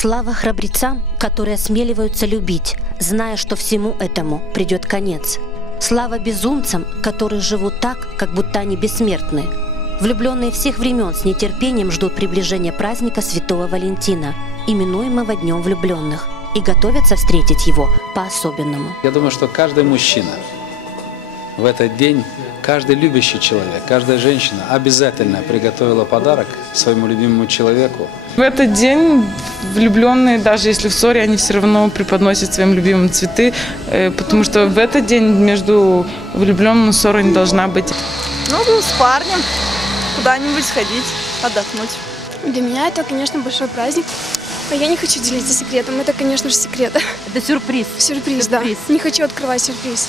Слава храбрецам, которые осмеливаются любить, зная, что всему этому придет конец. Слава безумцам, которые живут так, как будто они бессмертны. Влюбленные всех времен с нетерпением ждут приближения праздника Святого Валентина, именуемого Днем влюбленных, и готовятся встретить его по-особенному. Я думаю, что каждый мужчина в этот день, каждый любящий человек, каждая женщина обязательно приготовила подарок своему любимому человеку. В этот день влюбленные, даже если в ссоре, они все равно преподносят своим любимым цветы, потому что в этот день между влюбленными ссора не должна быть. Ну, с парнем куда-нибудь сходить, отдохнуть. Для меня это, конечно, большой праздник. А я не хочу делиться секретом. Это, конечно же, секрет. Это сюрприз. Сюрприз, да. Не хочу открывать сюрприз.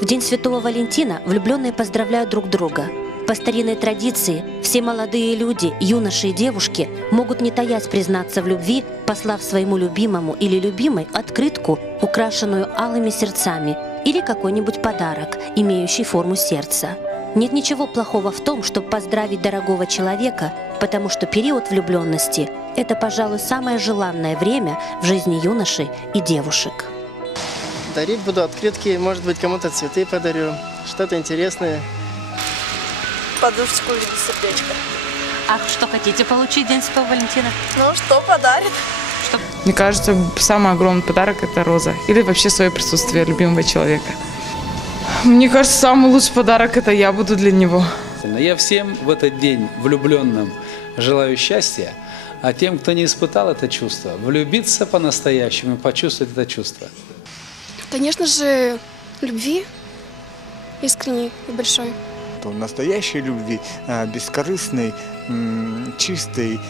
В день Святого Валентина влюбленные поздравляют друг друга. По старинной традиции, все молодые люди, юноши и девушки могут не таясь признаться в любви, послав своему любимому или любимой открытку, украшенную алыми сердцами, или какой-нибудь подарок, имеющий форму сердца. Нет ничего плохого в том, чтобы поздравить дорогого человека, потому что период влюбленности – это, пожалуй, самое желанное время в жизни юношей и девушек. Дарить буду открытки, может быть, кому-то цветы подарю, что-то интересное. Подушечку или сердечко. А что хотите получить в День Святого Валентина? Ну, что подарит? Мне кажется, самый огромный подарок – это роза. Или вообще свое присутствие любимого человека. Мне кажется, самый лучший подарок – это я буду для него. Я всем в этот день влюбленным желаю счастья, а тем, кто не испытал это чувство, влюбиться по-настоящему и почувствовать это чувство. Конечно же, любви искренней и большой. Настоящей любви, бескорыстной, чистой,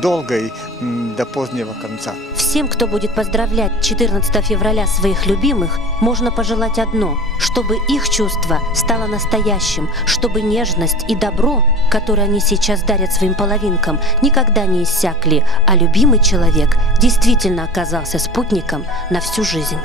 долгой до позднего конца. Всем, кто будет поздравлять 14 февраля своих любимых, можно пожелать одно – чтобы их чувство стало настоящим, чтобы нежность и добро, которые они сейчас дарят своим половинкам, никогда не иссякли, а любимый человек действительно оказался спутником на всю жизнь.